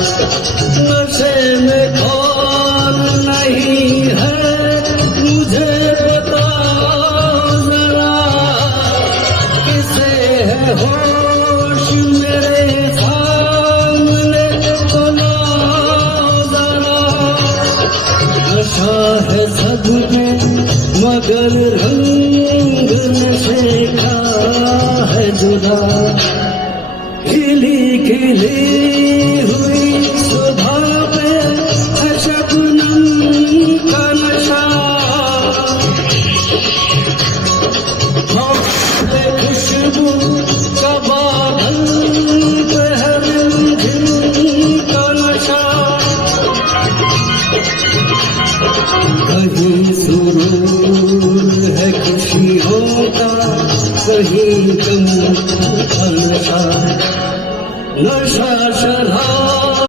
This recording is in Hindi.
नशे में कौन नहीं है मुझे बताओ जरा, किसे है होश मेरे सामने तो लाओ जरा। नशा है सब में मगर रंग नशे का है जुदा। खिली खिली हुई सुबह पे है शबनम का नशा, खुशबू का बादल पे है रिमझिम का नशा। कहीं सुरूर है खुशियों का, कहीं गम का नशा। नशा